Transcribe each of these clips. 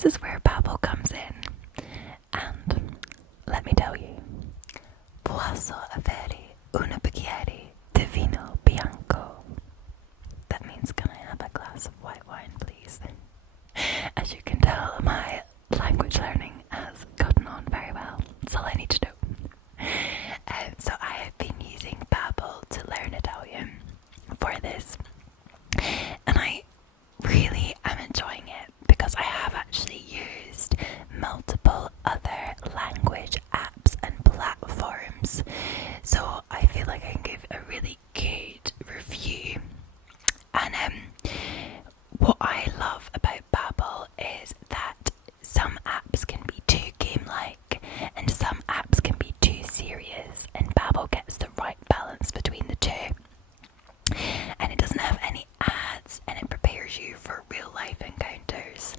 this is where Babbel comes in. And let me tell you, posso avere una bicchiere di vino bianco? That means, can I have a glass of white wine, please? As you can tell, my language learning has gotten on very well. That's all I need to know. So I have been using Babbel to learn Italian for this, and I really am enjoying it because I have actually used multiple other language apps and platforms, so I feel like I can give a really good review. And what I love about Babbel is that some apps can be too game-like and some apps can be too serious, and Babbel gets the right balance between the two. And it doesn't have any ads, and it prepares you for real life encounters.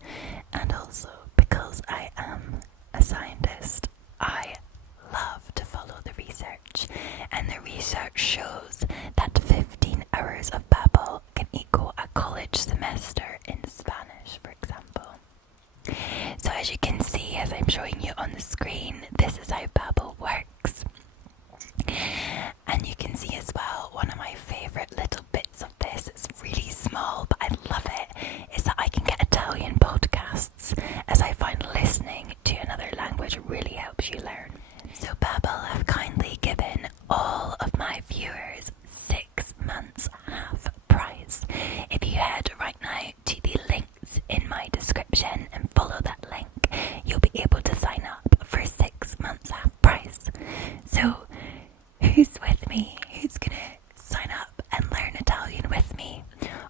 And also, because I am a scientist, I love to follow the research, and the research shows that 15 hours of Babbel can equal a college semester in Spanish, for example. So as you can see, as I'm showing you on the screen, this is how Babbel works. And you can see as well, one of my favourite little bits of this, it's really small but I love it, is that I can get Italian podcasts, as I find listening to another language really helps you learn. So Babbel have kindly given all of my viewers 6 months half price. If you head right now to the links in my description and follow that link, you'll be able to sign up for 6 months half price. So who's with me? Who's gonna sign up and learn Italian with me?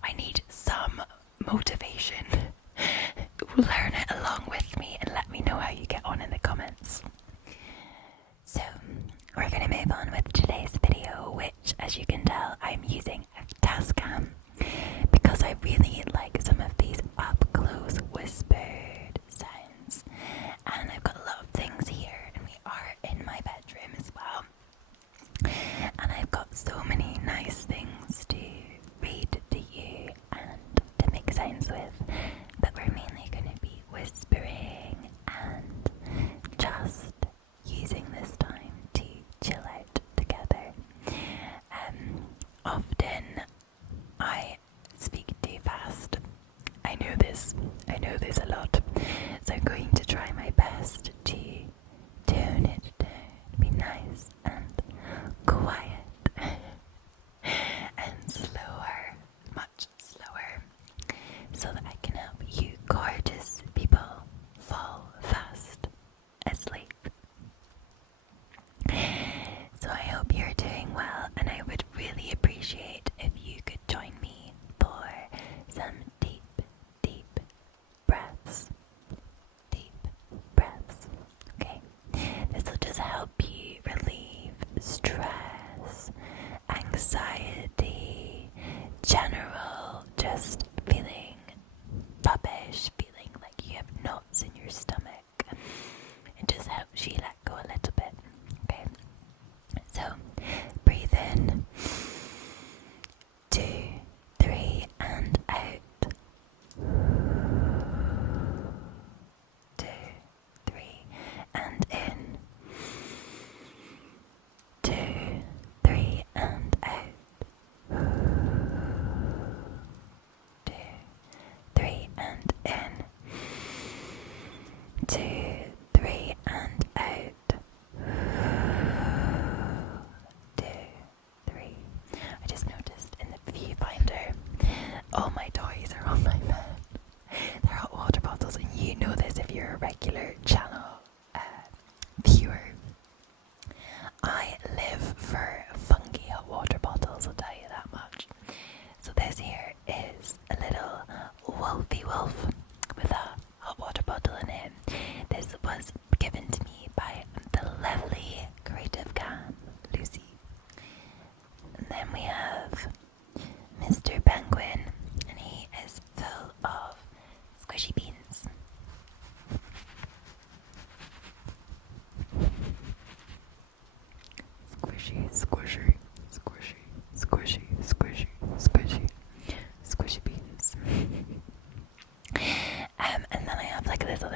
I need some motivation. Learn it along with me and let me know how you get on in the comments. So we're gonna move on with today's video, which, as you can tell, I'm using a Tascam because I really like some of these up-close whispered sounds. And I've got a lot of things here, and we are in my bedroom as well. And I've got so many nice things to read to you and to make sounds with, but we're mainly going to be whispering and just using this time to chill out together. Often I speak too fast. I know this a lot, so I'm going to try my best to tone it down, be nice and quiet and slower, much slower, so that I can help you gorgeous people fall fast asleep. So I hope you're doing well, and I would really appreciate if you could join me for some deep, deep breaths. Deep breaths. Okay? This will just help you relieve stress, anxiety, general just feeling rubbish, feeling like you have knots in your stomach. It just helps you let go a little bit. Okay? So breathe in, 2, 3, and out. 2, 3, and in. 2, 3, and out. 2, 3, and in. 2, 3, and out. 2, 3. I just noticed in the viewfinder, all my toys are on my bed. They're hot water bottles, and you know this if you're a regular channel viewer. I live for funky hot water bottles, I'll tell you that much. So this here is a little wolfy wolf with a hot water bottle in it. This was given to me by the lovely creative cam, Lucy. And then we have Mr. Penguin, and he is full of squishy beans. Squishy, squishy, squishy, squishy, squishy, squishy, squishy beans. And then I have like a little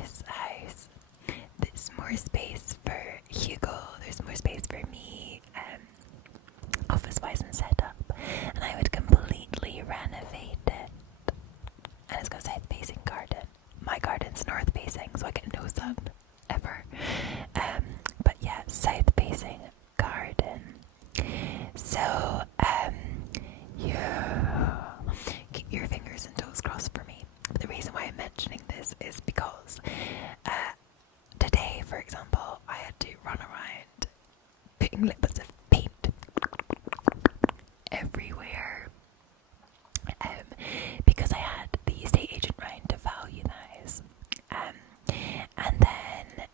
this house, there's more space for Hugo, there's more space for me, office-wise and set up, and I would completely renovate it. And it's got a south-facing garden. My garden's north-facing, so I get no sun ever. But yeah, south-facing garden. So, yeah, keep your fingers and toes crossed for me. But the reason why I'm mentioning this is because today, for example, I had to run around putting liquids of paint everywhere because I had the estate agent round to value the house, and then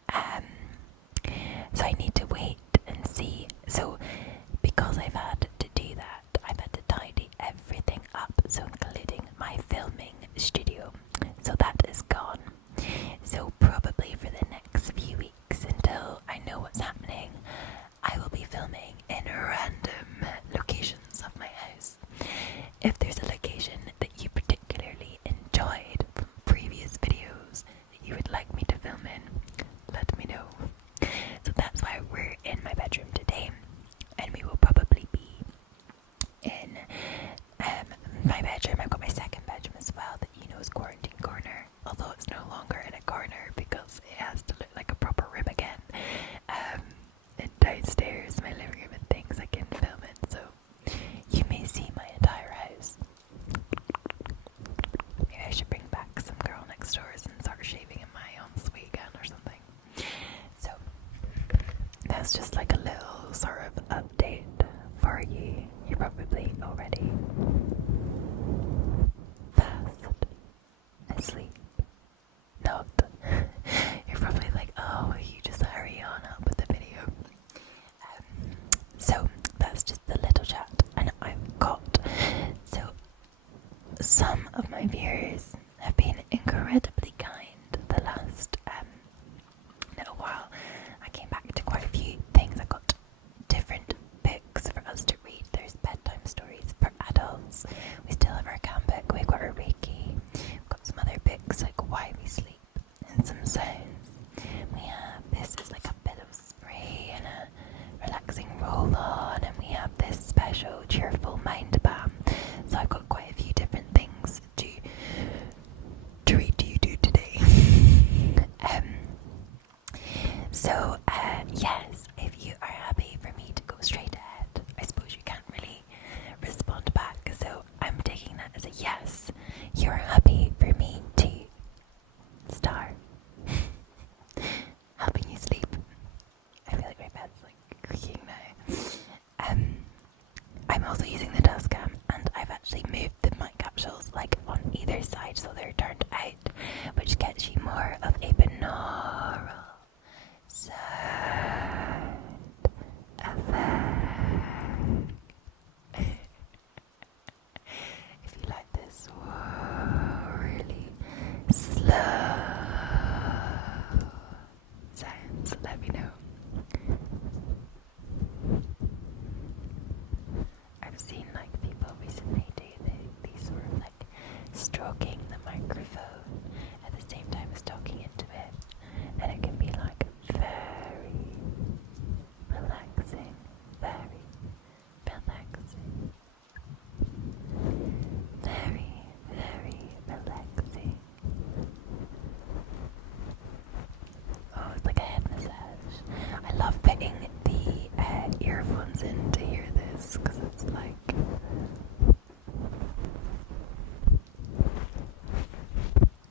so I need to wait and see. So because I've had to do that, I've had to tidy everything up, so including my filming studio, so that is gone. So probably for the next few weeks, until I know what's happening, I will be filming in random locations of my house. If there's a location that you particularly enjoyed from previous videos that you would like me to film in, let me know. So that's why we're in my bedroom today, and we will probably be in my bedroom. I've got my second bedroom as well that you know is quarantine corner, although it's no longer in a corner because it has to look like a proper room again. And downstairs, my living room and things I can film in, so you may see my entire house. Maybe I should bring back some girl next doors and start shaving in my ensuite again or something. So that's just like a little sort of update for you. You're probably already fast asleep. Not. You're probably like, oh, will you just hurry on up with the video? So that's just the little chat, and I've got, so some of my viewers have been incredibly kind the last little while. I came back to quite a few things. I got different books for us to read. There's bedtime stories for adults. We still have our cam book. We've got our Reiki. We've got some other books like Why We Sleep and some sounds. We have, this is like a bit of spray and a relaxing roll on, and we have this special cheerful mind balm. So I've got quite a few different things to read to you today. So yes, if you are happy for me to go straight ahead, I suppose you can't really respond back, so I'm taking that as a yes. You're happy for me to start helping you sleep. I feel like my bed's like creaking now. I'm also using the dust cam, and I've actually moved the mic capsules like on either side so they're turned out, which gets you more of a binaural sound effect. If you like this really slow sounds, let me know. I've seen like people recently do these sort of like stroking the microphone at the same time as talking into it, and it can be like very relaxing, very relaxing, very, very relaxing. Oh, it's like a head massage. I love putting the earphones in to hear this because it's like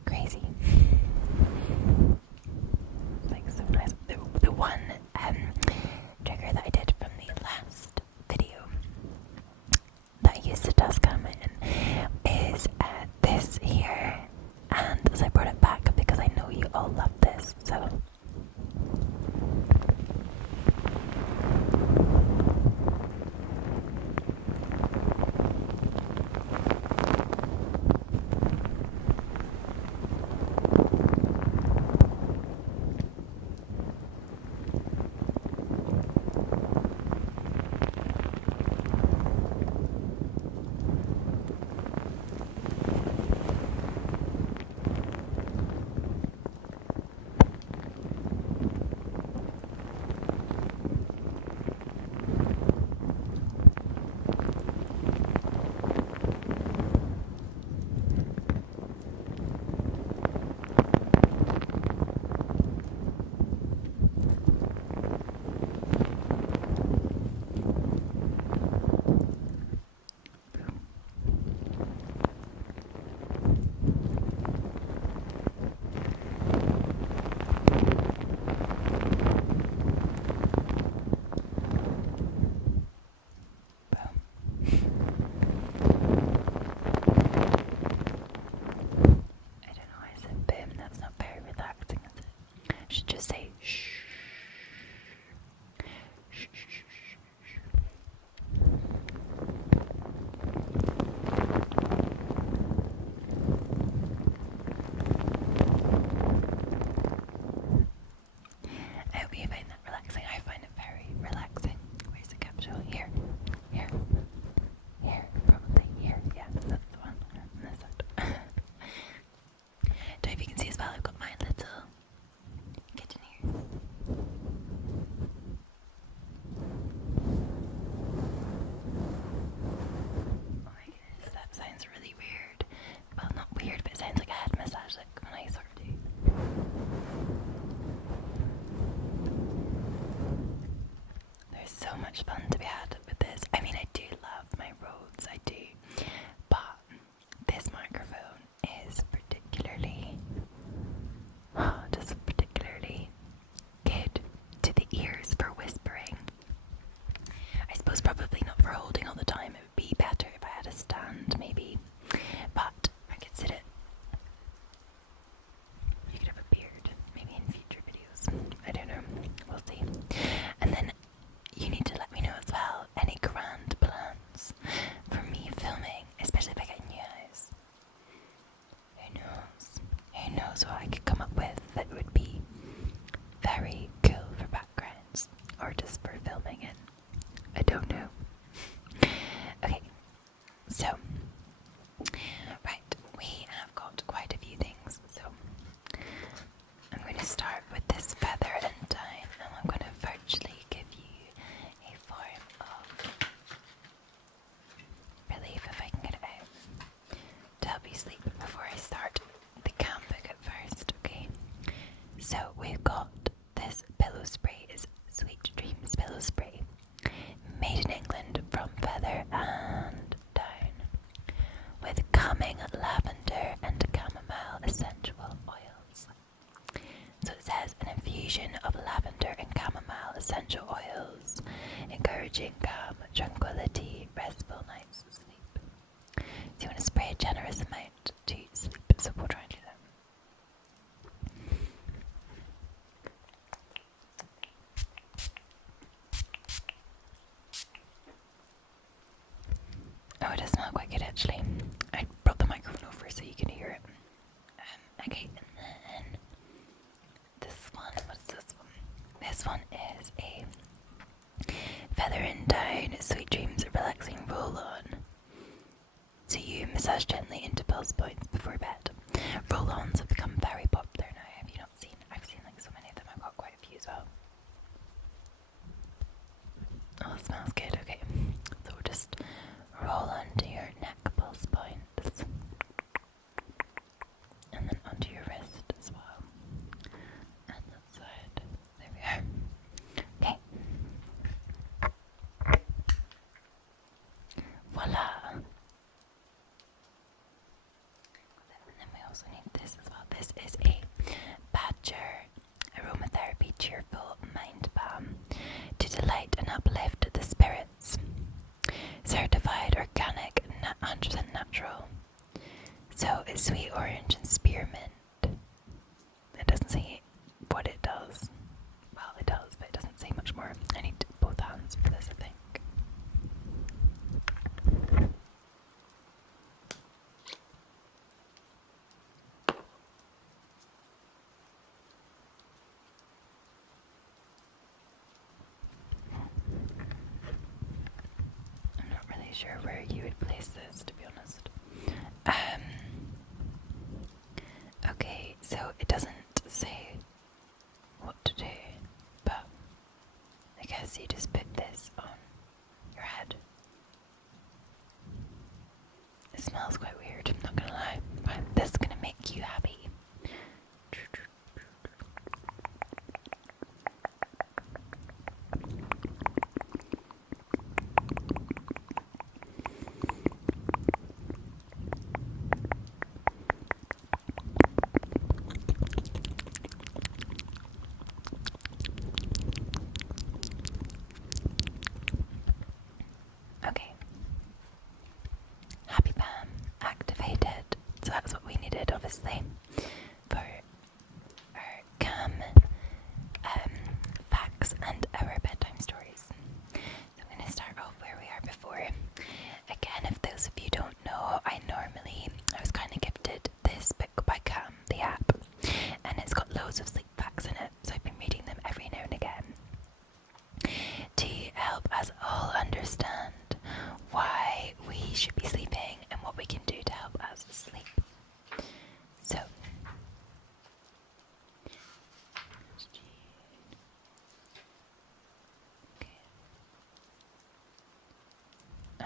crazy. It's like so nice. The one trigger that I did from the last video that I used the dust cam in is this here, and so I brought it back because I know you all love this, so should just say shh. Shh, shh, shh, shh. I hope you find that relaxing. I find it very relaxing. Where's the capsule? Here. Here. Here. Probably here. Yeah, that's the one. This side. Don't know if you can see as well, I've got my little kitten here. Oh my goodness, that sounds really weird. Well, not weird, but it sounds like a head massage, like when I sort of do. There's so much fun to be had with this. I mean, I do love my Rhodes, I do. But this microphone is particularly good to the ears for whispering. I suppose probably not for holding all the time. It would be better if I had a stand, maybe. But I could sit it. You could have a beard, maybe in future videos. I don't know. We'll see. And then you need to let me know as well any grand plans for me filming, especially if I get a new house. Who knows? Who knows what I could come up with that would be very cool for backgrounds or just for filming it. I don't know. Okay, so right, we have got quite a few things. So I'm going to start with this feather and dye, and I'm going to virtually give you a form of relief if I can get it out to help you sleep before I start the cam book at first, okay? So we've got this pillow spray, is Sweet Dreams pillow spray, made in England from feather and down, with calming lavender and chamomile essential oils. So it says an infusion of lavender and chamomile essential oils, encouraging calm, tranquility, restful nights of sleep. So you want to spray a generous amount to sleep, so we'll try and do that. Oh, it does smell quite good actually. I brought the microphone over so you can hear it. Okay, and then this one, what's this one? This one is a feather and down Sweet Dreams relaxing roll-on. So you massage gently into pulse points before bed. Roll-ons have become very popular now. Have you not seen? I've seen like so many of them. I've got quite a few as well. Oh, it smells good. Okay, so we'll just roll onto your neck pulse points, and then onto your wrist as well, and that side. There we are. Okay. Voila. And then we also need this as well. This is a Badger aromatherapy cheerful mind balm to delight and uplift the spirits. Certified organic, 100% natural. So it's sweet orange and spearmint. It doesn't say what it does. Well, it does, but it doesn't say much more. I need both hands for this, I think. I'm not really sure where you would place this, to be honest. Okay, so it doesn't say what to do, but I guess you just put this on your head. It smells quite weird, I'm not gonna lie, but this is gonna make you happy.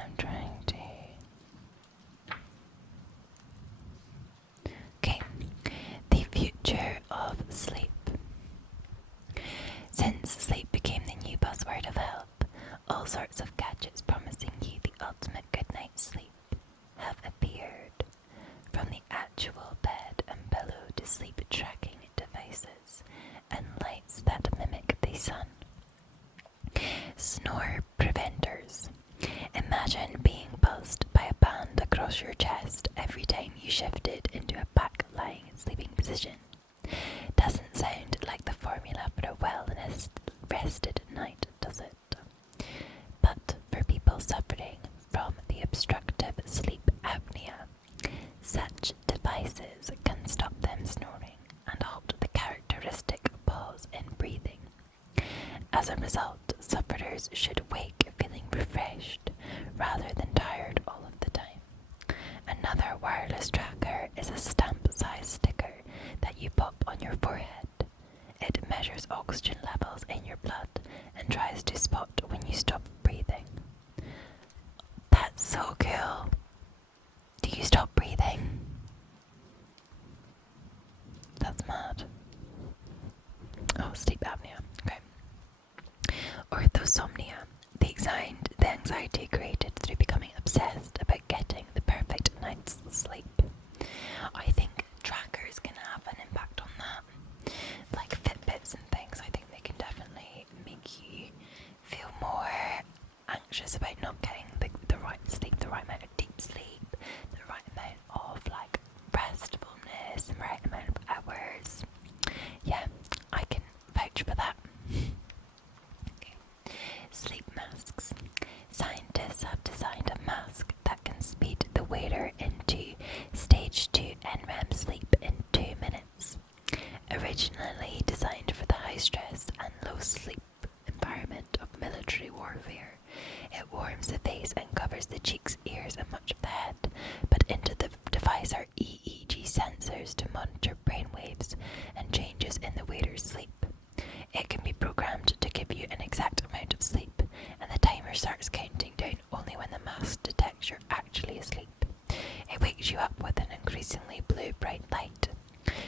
I'm trying to... Okay, the future of sleep. Since sleep became the new buzzword of help, all sorts of gadgets promising you the ultimate good night's sleep have appeared. From the actual bed and pillow to sleep tracking devices and lights that mimic the sun. Snore preventers. Imagine being buzzed by a band across your chest every time you shifted into a back-lying sleeping position. Doesn't sound like the formula for a well-rested night, does it? But for people suffering from the obstructive sleep apnea, such devices can stop them snoring and halt the characteristic pause in breathing. As a result, sufferers should wake feeling refreshed rather than tired all of the time. Another wireless tracker is a stamp-sized sticker that you pop on your forehead. It measures oxygen levels in your blood and tries to spot when you stop breathing. That's so cool. Do you stop breathing? That's mad. Oh, sleep apnea. Okay. Orthosomnia, the anxiety created through becoming obsessed about getting the perfect night's sleep. I think trackers can have an impact on that. Like Fitbits and things, I think they can definitely make you feel more anxious about not getting the right sleep, the right amount of deep sleep, the right amount of like restfulness, the right amount of hours. Yeah, I can vouch for that. Sleep masks. Scientists have designed a mask that can speed the wearer into stage 2 NREM sleep in 2 minutes. Originally designed for the high stress and low sleep environment of military warfare, it warms the face and covers the cheeks, ears and much of the head, but into the device are EEG sensors to monitor brainwaves and changes in the wearer's sleep. It can be programmed to give you an exact amount of sleep, and the timer starts counting down only when the mask detects you're actually asleep. It wakes you up with an increasingly blue bright light,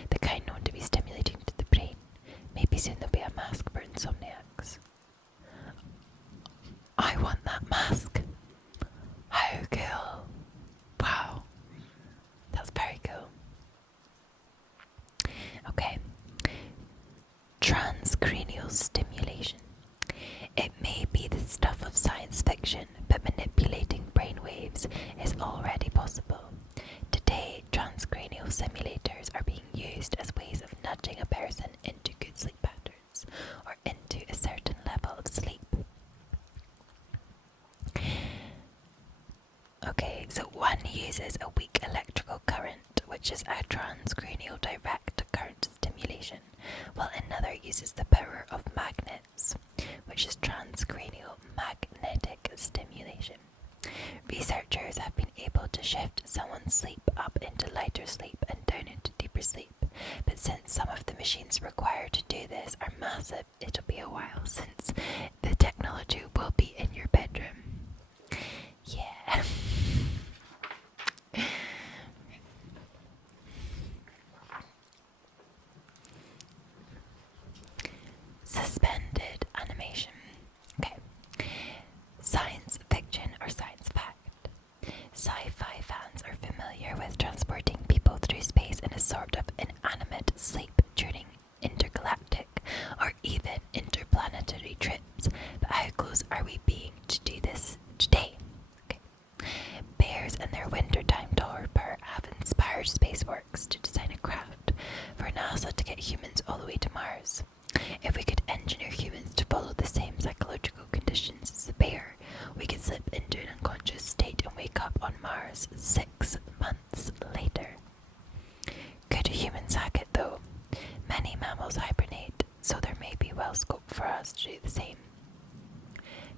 the kind known to be stimulating to the brain. Maybe soon there'll be a mask for insomniacs. I want that mask. How cool. Wow. That's very cool. Okay. Transcranial stimulation. It may be the stuff of science fiction, but manipulating brainwaves is already possible. Today, transcranial simulators are being used as ways of nudging a person into good sleep patterns or into a certain level of sleep. Okay, so one uses a weak electrical current, which is a transcranial direct current stimulation, while another uses the power of magnets, which is transcranial magnetic stimulation. Researchers have been able to shift someone's sleep up into lighter sleep and down into deeper sleep, but since some of the machines required to do this are massive, it'll be a while since the technology will be in your bedroom. Yeah. Suspended animation. Okay. Science fiction or science fact. Sci-fi fans are familiar with transporting people through space in a sort of inanimate sleep during intergalactic or even interplanetary trips. But how close are we being to do this today? Okay. Bears and their wintertime torpor have inspired Spaceworks to design a craft for NASA to get humans all the way to Mars. If we could engineer humans to follow the same psychological conditions as the bear, we could slip into an unconscious state and wake up on Mars 6 months later. Could humans hack it though? Many mammals hibernate, so there may be well scope for us to do the same.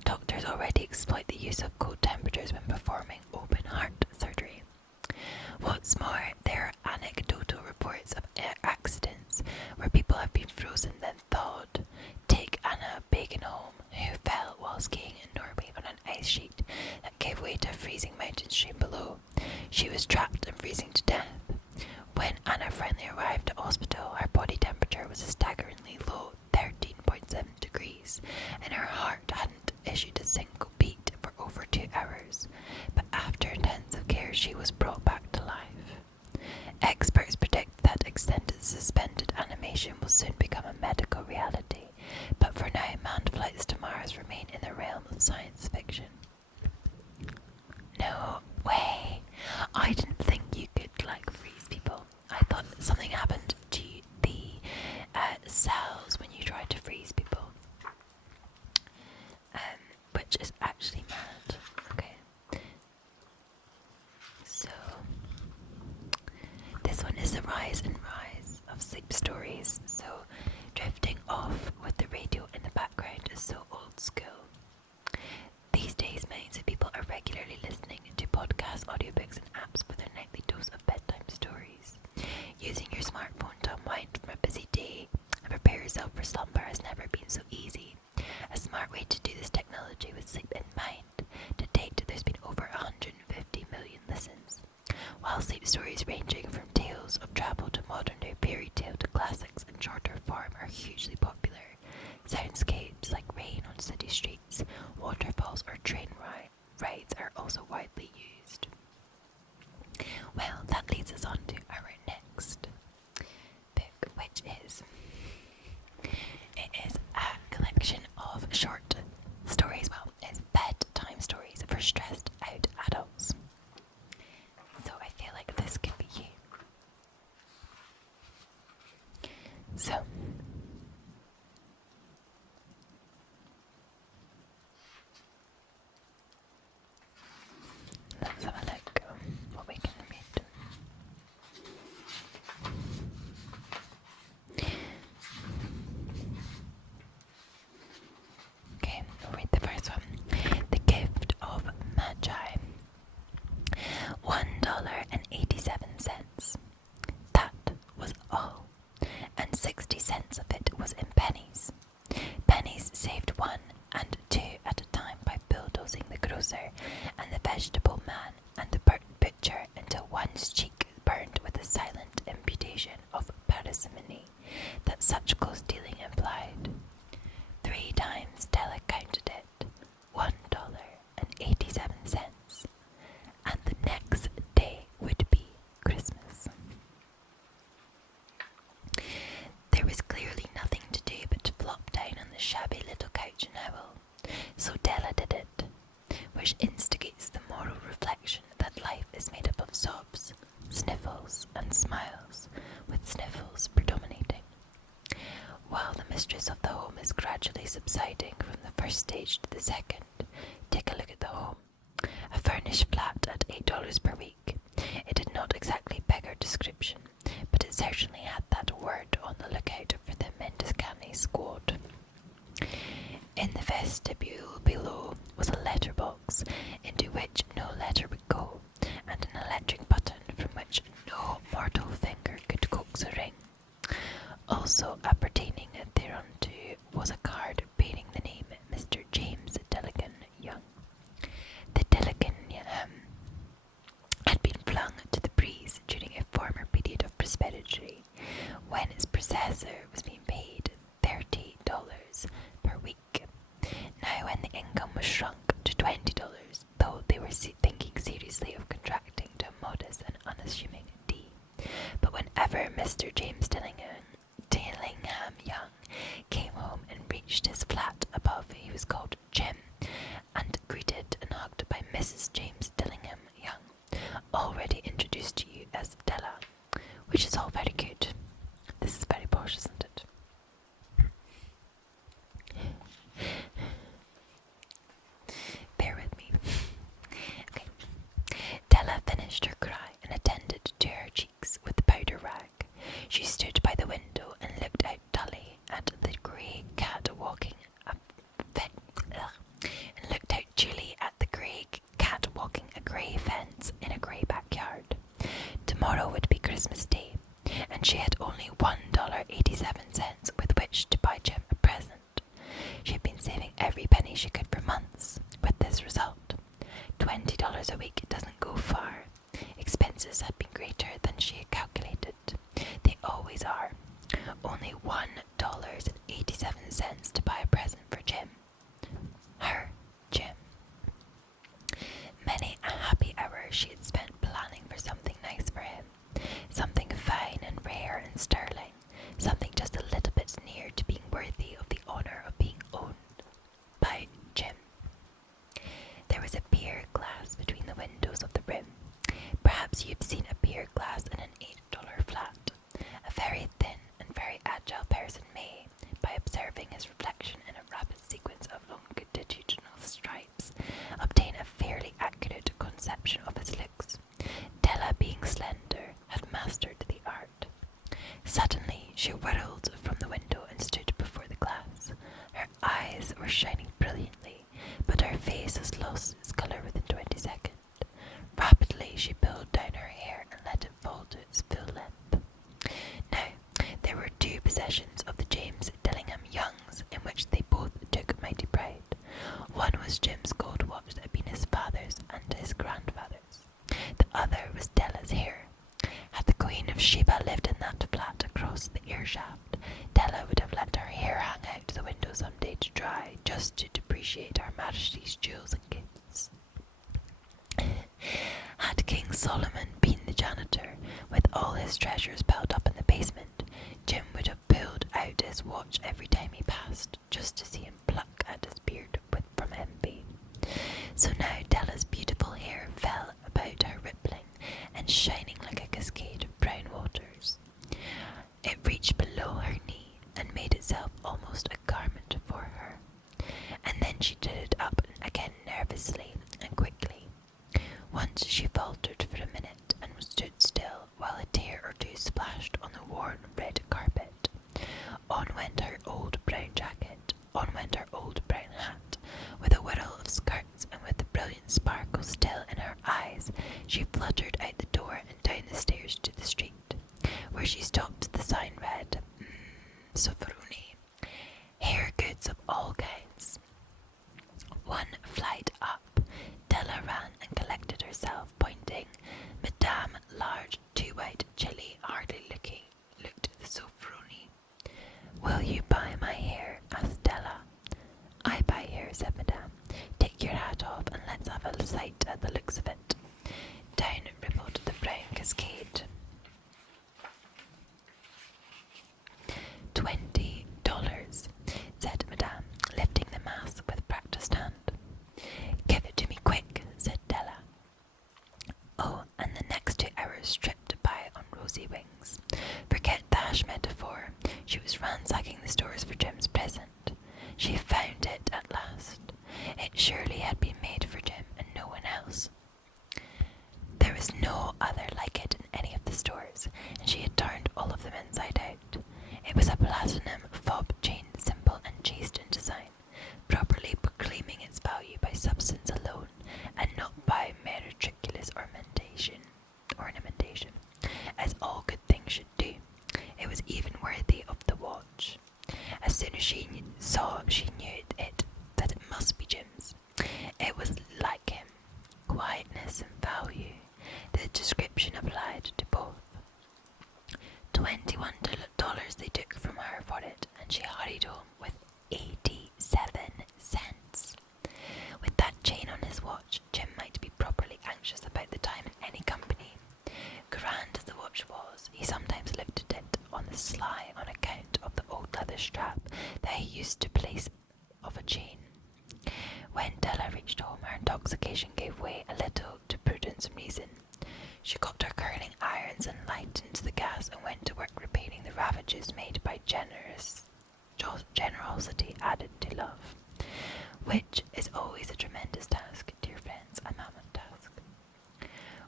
Doctors already exploit the use of cold temperatures when performing open heart surgery. What's more, there are anecdotal reports of accidents where people have been frozen then thawed. Take Anna Begenholm, who fell while skiing in Norway on an ice sheet that gave way to She was trapped and freezing to death. When Anna finally arrived at hospital, her body temperature was a staggeringly low 13.7 degrees, and her heart hadn't issued a single beat for over 2 hours. But after intensive care, she was brought back to life. Experts predict that extended suspended animation will soon become a medical reality, but for now, manned flights to Mars remain in the realm of science fiction. No way! I didn't think you could, freeze people. I thought something happened to the cells when you tried to freeze people. Which is actually mad. Okay. So, this one is the rise and rise of sleep stories. So, drifting off with the radio in the background is so old school. These days, millions of people are regularly listening to podcasts, audiobooks, and apps for their nightly dose of bedtime stories. Using your smartphone to unwind from a busy day and prepare yourself for slumber has never been so easy. A smart way to do this technology with sleep in mind. To date, there's been over 150 million listens. While sleep stories ranging from tales of travel to modern-day fairy tale to classics in shorter form are hugely popular, soundscapes like rain on city streets, waterfalls or train rides are also widely used. Well, that leads us on to our next book, which is a collection of short stories. Well, it's bedtime stories for stressed out adults. So I feel like this could be you. So, let's have a look what we can read. Okay, I'll read the first one. The Gift of Magi. $1.87. That was all, and 60 cents of it was in pennies. Pennies saved 1 and 2 at a time by bulldozing the grocer and the vegetable man and the butcher until one's cheek burned with a silent imputation of parsimony that such close dealing implied. 3 times Stella counted it, $1.87, and the next day would be Christmas. There was clearly nothing to do but to flop down on the shabby little couch and howl, so Della did it, which instigates the moral reflection that life is made up of sobs, sniffles, and smiles, with sniffles predominating. While the mistress of the home is gradually subsiding from the first stage to the second, take a look at the home. A furnished flat at $8 per week. It did not exactly beg our description, but it certainly had that word on the lookout for the Mendicani squad. In the vestibule below was a letterbox into which no letter would go, and an electric button from which no mortal finger could coax a ring. Also appertaining thereunto was a card bearing the name Mr. James Delican Young. The Delican had been flung to the breeze during a former period of prosperity, when its possessor was being paid $30 per week. Now when the income was shrunk to $20, though they were thinking seriously of contracting to a modest and unassuming D. But whenever Mr. James Dillingham Young came home and reached his flat above, he was called Jim, and greeted and hugged by Mrs. James Dillingham Young, already introduced to you as Della, which is all very good. This is very posh, isn't it? Bear with me. Okay. Della finished her cry and attended to her cheeks with the powder rag. She stood by the window and looked out dully at the grey cat walking and looked out duly at the grey cat walking a grey fence in a grey backyard. Tomorrow would be Christmas Day, and she had only $1.87 with which to buy Jim a present. She had been saving every penny she could for months, with this result. $20 a week doesn't go far, these are. Only $1.87 to buy a present for Jim. Her Jim. Many a happy hour she had spent planning for something nice for him. Something fine and rare and sterling. Something just a little bit near to being worthy of the honour of being owned by Jim. There was a pier glass between the windows of the room. Perhaps you've seen a pier glass in an $8 flat. A very thin and very agile person may, by observing his reflection in a rapid sequence of longitudinal stripes, obtain a fairly accurate conception of his looks. Della, being slender, had mastered the art. Suddenly she whirled from the window and stood before the glass. Her eyes were shining brilliantly, but her face has lost its colour within 20 seconds. Rapidly she pulled down her hair and let it fall to its full length. Now, there were two possessions of the James Dillingham Youngs in which they both took mighty pride. One was Jim's gold watch that had been his father's and his grandfather's. The other was Della's hair. Had the Queen of Sheba lived in that flat across the ear shaft, Della would have let her hair hang out to the window some day to dry, just to depreciate Her Majesty's jewels and gifts. Had King Solomon been the janitor, with all his treasures piled up in the basement, Jim would have pulled out his watch every time he passed, just to see him pluck at his beard from envy. So now Della's beautiful hair fell about her, rippling and shining like a cascade of brown waters. It reached below her knee and made itself almost a garment for her. And then she did it up again nervously and quickly. Once she faltered for a minute and stood still while a tear or two splashed on the worn red carpet. On went her old brown jacket, on went her old brown hat, with a whirl of skirts and with the brilliant sparkle still in her eyes, she fluttered out the door and down the stairs to the street, where she stopped. The sign read, Sofroni, hair goods of all kinds. One flight up, Della ran and collected herself, pointing. Madame, large, too white, chilly, hardly looked at the Sofroni. Will you buy my hair? Asked Della. I buy hair, said Madame. Take your hat off and let's have a sight at the looks of it. Down rippled the brown cascade. $20, said Madame, lifting the mass with practised hand. Give it to me quick, said Della. Oh, and the next 2 hours tripped by on rosy wings. Forget the hash metaphor. She was ransacking the stores for Jim's present. She found it at last. It surely had been made for Jim and no one else. There was no other like it in any of the stores, and she had turned all of them inside out. It was a platinum fob chain, simple and chaste in design, properly proclaiming its value by substance alone, and not by meretricious ornamentation, as all good things should do. It was even worthy of the watch. As soon as she saw, she knew that it must be Jim's. It was like him, quietness and value. The description applied to both. $21 they took from her for it, and she hurried home with 87 cents. With that chain on his watch, Jim might be properly anxious about the time in any company. Grand as the watch was, he sometimes looked at it on the sly on account of the old leather strap that he used to place of a chain. When Della reached home, her intoxication gave way a little to prudence and reason. She got her curling irons and lightened the gas and went to work repairing the ravages made by generosity added to love, which is always a tremendous task, dear friends, a mammoth task.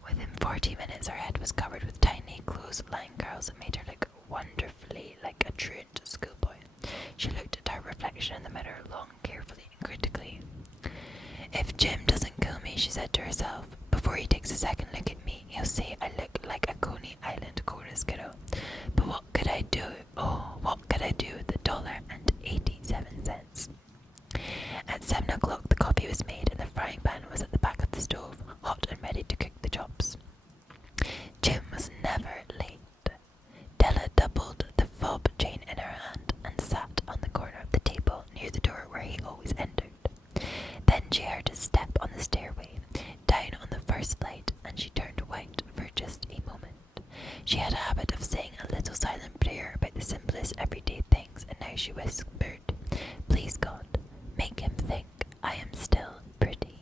Within 40 minutes her head was covered with tiny close-lying curls that made her look wonderfully like a truant schoolboy. She looked at her reflection in the mirror long, carefully and critically. If Jim doesn't kill me, she said to herself, before he takes a second look at me, he'll say I look like a Coney Island chorus girl. But what could I do? Oh, what could I do with $1.87? At 7 o'clock the coffee was made and the frying pan was at the back of the stove, hot and ready to cook the chops. Jim was never late. Della doubled she whispered, "Please God, make him think I am still pretty."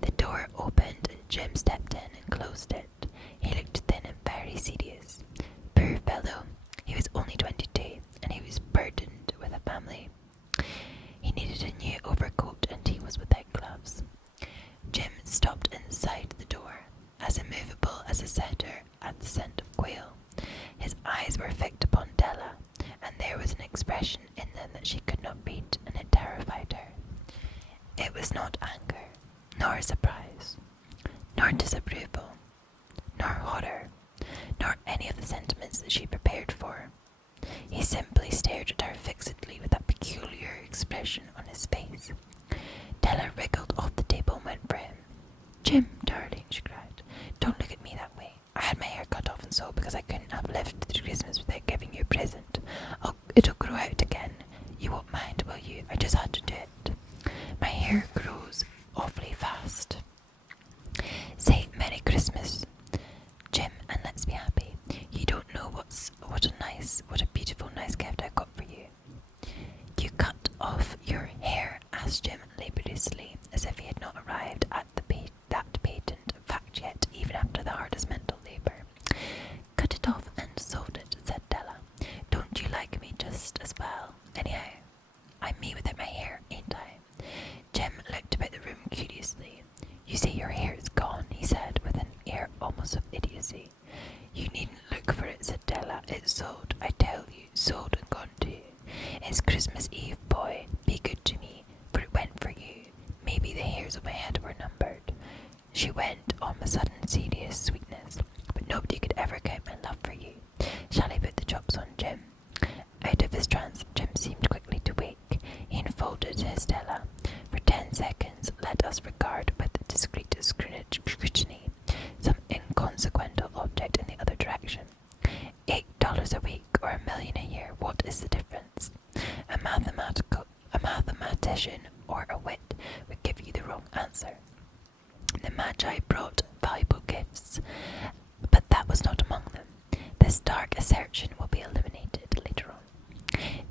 The door opened and Jim stepped in and closed it. He looked thin and very serious. Poor fellow, he was only 22 and he was burdened with a family. He needed a new overcoat and he was without gloves. Jim stopped inside the door, as immovable as a setter at the scent of quail. His eyes were fixed upon Della, and there was an expression in them that she could not read, and it terrified her. It was not anger, nor surprise, nor disapproval, nor horror, nor any of the sentiments that she prepared for. He simply stared at her fixedly with that peculiar expression on his face. Della wriggled off the table and went for him. "Jim, darling," she cried, "don't look at me that way. I had my hair cut off and so because I couldn't have lived through Christmas without giving you a present. It'll grow out again. You won't mind, will you? I just had to do it. My hair grows awfully fast. Say Merry Christmas, Jim, and let's be happy. You don't know what a beautiful, nice gift I got for you." "You cut off your hair?" asked Jim laboriously, as if he had not arrived at that patent fact yet, even after the hardest mental labor. "Cut it off and sewed it," said Della. "Don't you like me just as well? Anyhow, I'm me without my hair, ain't I?" Jim looked about the room curiously. "You say your hair is gone," he said, with an air almost of idiocy. "You needn't look for it," said Della. "It's sewed, I tell you, sewed and gone too. It's Christmas Eve, boy. Be good to me, for it went for you. Maybe the hairs of my head were numbered." She went on with sudden serious sweetness. "But nobody could ever count my love for you. Shall I put the chops on, Jim?" Out of his trance, Jim seemed quickly to wake. He unfolded his Della. "For 10 seconds, let us regard with discreet scrutiny some inconsequential object in the other direction. $8 a week or $1 million a year, what is the difference? A mathematician or a wit would give you the wrong answer. The Magi brought valuable gifts, but that was not among them. This dark assertion will be eliminated later on."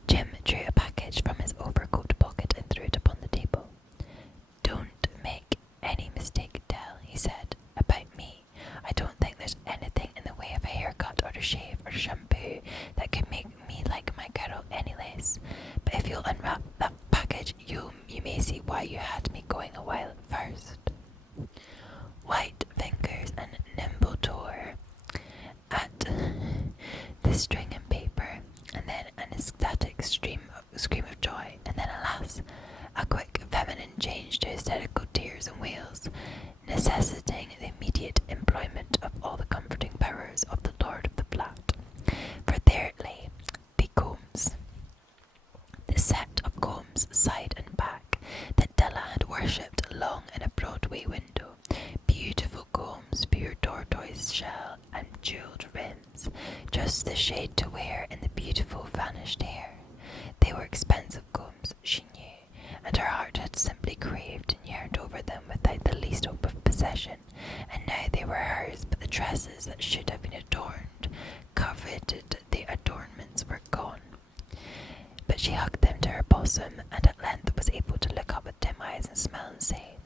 Jim drew a package from his overcoat pocket and threw it upon the table. "Don't make any mistake, Del," he said, "about me. I don't think there's anything in the way of a haircut or a shave or shampoo that could make me like my girl any less. But if you'll unwrap that package, you may see why you had me going a while at first." White fingers and nimble tore at the string and paper, and then an ecstatic scream of joy, and then, alas, a quick feminine change to hysterical tears and wails, necessitating the immediate employment of all the comforting powers of the lord of the flat. For there lay the combs, the set of combs side and back that Della had worshipped long in a Broadway window. Beautiful combs, pure tortoise shell and jeweled rims, just the shade to wear in the beautiful vanished hair. They were expensive combs, she knew, and her heart had simply craved and yearned over them without the least hope of possession, and now they were hers, but the tresses that should have been adorned, coveted the adornments, were gone. But she hugged them to her bosom, and at length was able to look up with dim eyes and smile and say,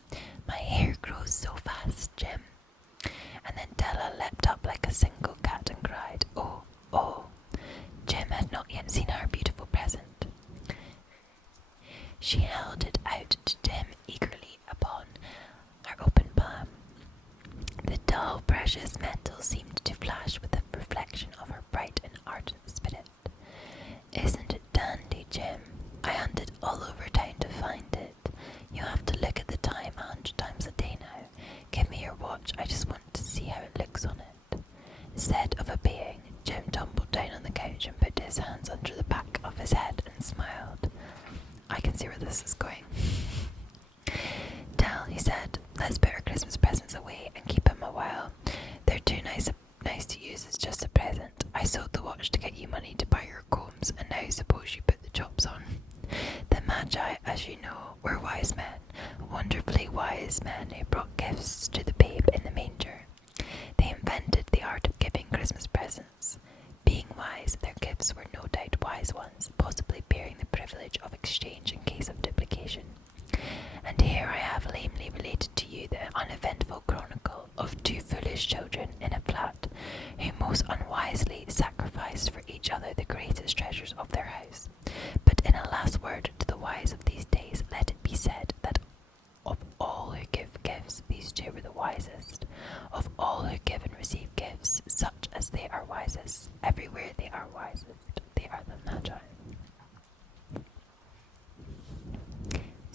"My hair grows so fast, Jim." And then Della leapt up like a single cat and cried, "Oh, oh!" Jim had not yet seen her beautiful present. She held it out to Jim eagerly upon her open palm. The dull, precious metal seemed to flash with the reflection of her bright and ardent spirit. "Isn't it dandy, Jim? I hunted all over town to find it. You have to look at the time 100 times a day now. Give me your watch, I just want to see how it looks on it." Instead of obeying, Jim tumbled down on the couch and put his hands under the back of his head and smiled. "I can see where this is going. Del," he said, "let's put our Christmas presents away and keep them a while. They're too nice to use as just a present. I sold the watch to get you money to buy your combs, and now suppose you put the chops on." The Magi, as you know, were wise men, wonderfully wise men who brought gifts to the babe in the manger. They invented the art of giving Christmas presents. Being wise, their gifts were no doubt wise ones, possibly privilege of exchange in case of duplication. And here I have lamely related to you the uneventful chronicle of two foolish children in a flat, who most unwisely sacrificed for each other the greatest treasures of their house. But in a last word to the wise of these days, let it be said that of all who give gifts, these two were the wisest. Of all who give and receive gifts, such as they are wisest, everywhere they are wisest, they are the Magi.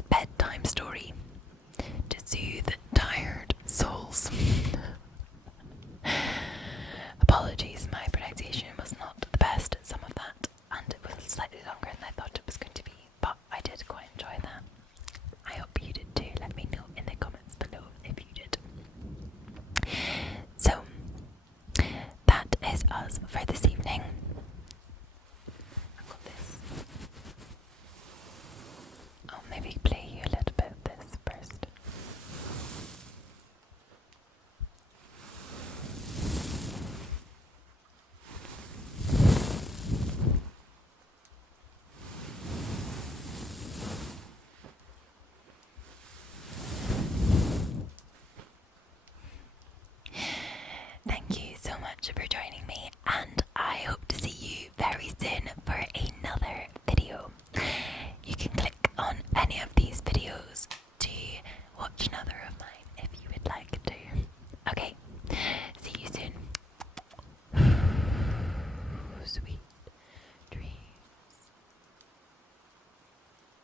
Bedtime story.